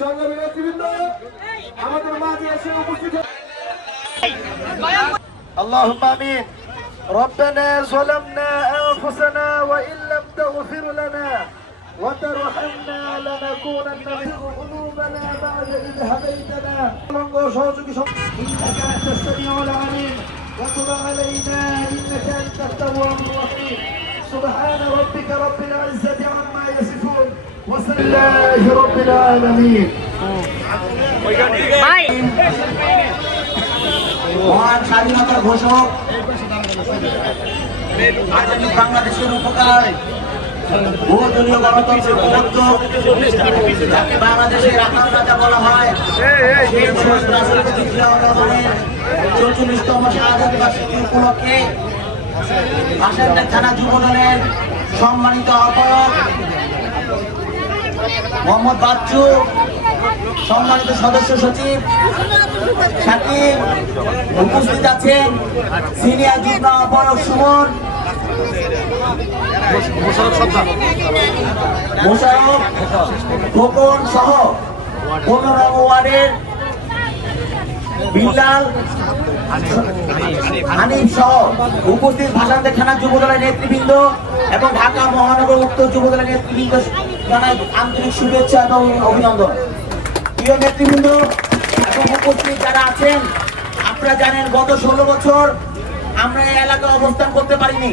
সংগ্রামী নেতৃবৃন্দ আমাদের মাঝে এসে উপস্থিত। اللهم آمين. ربنا ظلمنا أنفسنا وإن لم تغفر لنا وترحمنا لنكونن من قلوبنا بعد إذ هديتنا. إنك أنت السميع العليم وتب علينا إنك أنت التواب الرحيم. سبحان ربك رب العزة عما يصفون وسلام الله رب العالمين. মহান স্বাধীনতার ঘোষক আধুনিক বাংলাদেশের উপকার বহুদলীয় গণতন্ত্রের প্রবর্তক যাকে বাংলাদেশের রাখাল রাজা বলা হয় সেই রাষ্ট্রপতি জিয়াউর রহমানের ৪৪তম শাহাদাত বার্ষিকী উপলক্ষে বাসাইলবাগ থানা যুব দলের সম্মানিত আহ্বায়ক মোহাম্মদ বাচ্চু, সম্মানিত সদস্য সচিব শাকিব, উপস্থিত আছেন সিনিয়র যুগ্ম আহ্বায়ক সুমন, মোশাররফ, খোকন সহ ১৫ নং ওয়ার্ডের বিল্লাল, হানিফ সহ উপস্থিত ভাসানবাগ থানা যুব দলের নেতৃবৃন্দ এবং ঢাকা মহানগর উত্তর যুব দলের নেতৃবৃন্দ জানাই আন্তরিক শুভেচ্ছা এবং অভিনন্দন। প্রিয় নেতৃবৃন্দ এবং উপস্থিত যারা আছেন, আপনারা জানেন গত ১৬ বছর আমরা এই এলাকায় অবস্থান করতে পারিনি।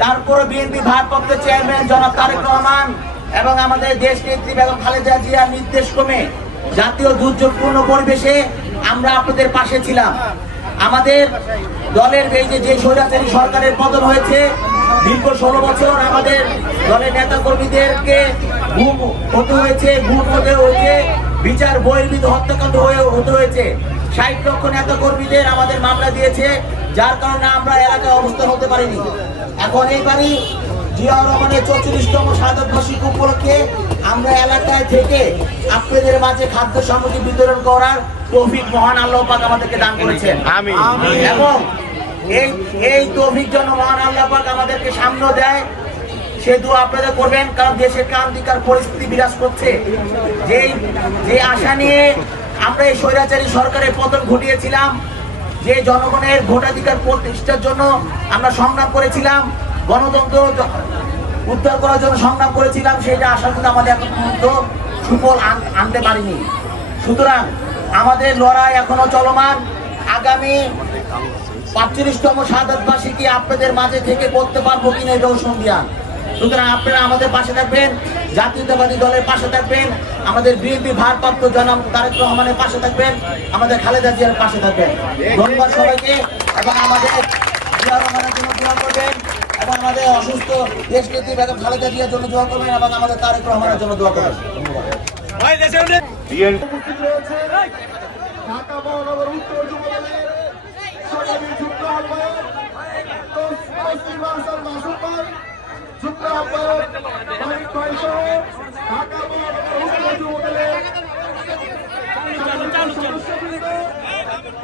তারপরে বিএনপি ভারপ্রাপ্ত চেয়ারম্যান জনাব তারেক রহমান এবং আমাদের দেশ নেত্রী বেগম খালেদা জিয়ার নির্দেশক্রমে জাতীয় দুর্যোগপূর্ণ পরিবেশে আমরা আপনাদের পাশে ছিলাম। আমাদের দলের এই যে স্বৈরাচারী সরকারের পতন হয়েছে, দীর্ঘ ১৬ বছর আমাদের দলের নেতা কর্মীদেরকে গুম হতে হয়েছে, বিচার বহির্ভূত হত্যাকাণ্ড হতে হয়েছে। ৬০ লক্ষ নেতা কর্মীদের আমাদের মামলা দিয়েছে, যার কারণে আমরা এলাকায় অবস্থান হতে পারিনি। এখন এইবারই জিয়াউর রহমানের ৪৪তম শাহাদাত বার্ষিকী উপলক্ষে আমরা এলাকায় থেকে আপনাদের মাঝে খাদ্য সামগ্রী বিতরণ করার তৌফিক মহান আল্লাহ পাক আমাদেরকে দান করেছেন। এবং এই তৌফিক জন্য মহান আল্লাহ পাক আমাদেরকে সামনে দেয়, সে দোয়া আপনাদের করবেন। কারণ দেশের ক্রান্তিকার পরিস্থিতি বিরাজ করছে। যে আশা নিয়ে আমরা এই স্বৈরাচারী সরকারের পতন ঘটিয়েছিলাম, যে জনগণের ভোটাধিকার প্রতিষ্ঠার জন্য আমরা সংগ্রাম করেছিলাম, গণতন্ত্র উদ্ধার করার জন্য সংগ্রাম করেছিলাম, সেইটা আশা কিন্তু আমাদের এখন পর্যন্ত সুফল আনতে পারিনি। সুতরাং আমাদের লড়াই এখনো চলমান। আগামী ৪৫তম শাহাদাত বার্ষিকী আপনাদের মাঝে থেকে করতে পারবো কিনা এটাও সন্ধিয়ান। সুতরাং আপনারা আমাদের পাশে থাকবেন, জাতীয়তাবাদী দলের পাশে থাকবেন, আমাদের বিএনপি ভারপ্রাপ্ত জনাব তারেক রহমানের পাশে থাকবেন, আমাদের খালেদা জিয়ার পাশে থাকবেন। ধন্যবাদ সবাইকে। এবং আমাদের জিয়াউর রহমানের জন্য দোয়া করবেন এবং আমাদের অসুস্থ দেশ নেত্রী বেগম খালেদা জিয়ার জন্য দোয়া করবেন এবং আমাদের তারেক রহমানের জন্য দোয়া করবেন। ঢাকা মহানগর উত্তর যুব দলের সংগ্রামী যুগ্ম আহ্বায়ক যুগ্ম আহ্বায়ক মানিক ভাই সহ ঢাকা মহানগর উত্তর যুব দলের সদস্যবৃন্দ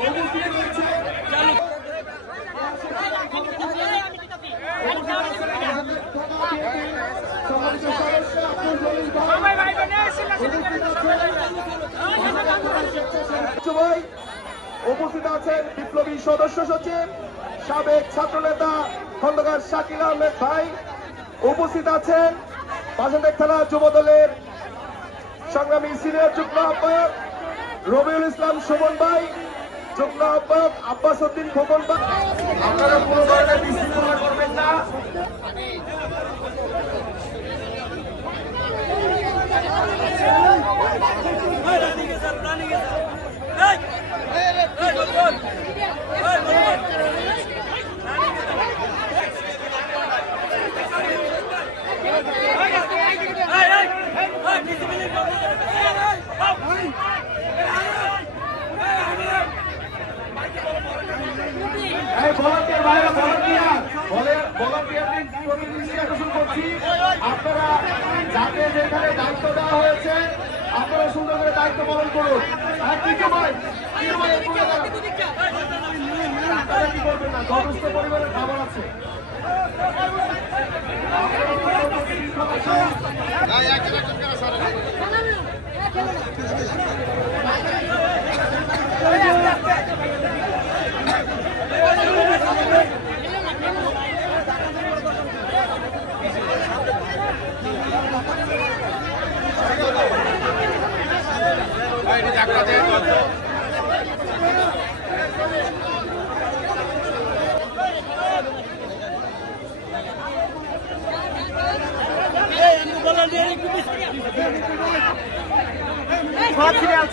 উপস্থিত রয়েছে। উপস্থিত আছেন বিপ্লবী সদস্য সচিব সাবেক ছাত্রনেতা খন্দকার শাকিল আহমেদ ভাই। উপস্থিত আছেন বাসাইলবাগ থানা যুব দলের সংগ্রামী সিনিয়র যুগ্ম আহ্বায়ক রবিউল ইসলাম সুমন ভাই, যুগ্ম আহ্বায়ক আব্বাস উদ্দিন খোকন ভাই। আপনারা কোনো ধরনের বিশৃঙ্খলা করবেন না। আপনারা যাকে যেখানে দায়িত্ব দেওয়া হয়েছে আপনারা সুন্দর করে দায়িত্ব পালন করুন। কি করবেন না, যথেষ্ট পরিবারের খাবার আছে। সব সিরিয়াল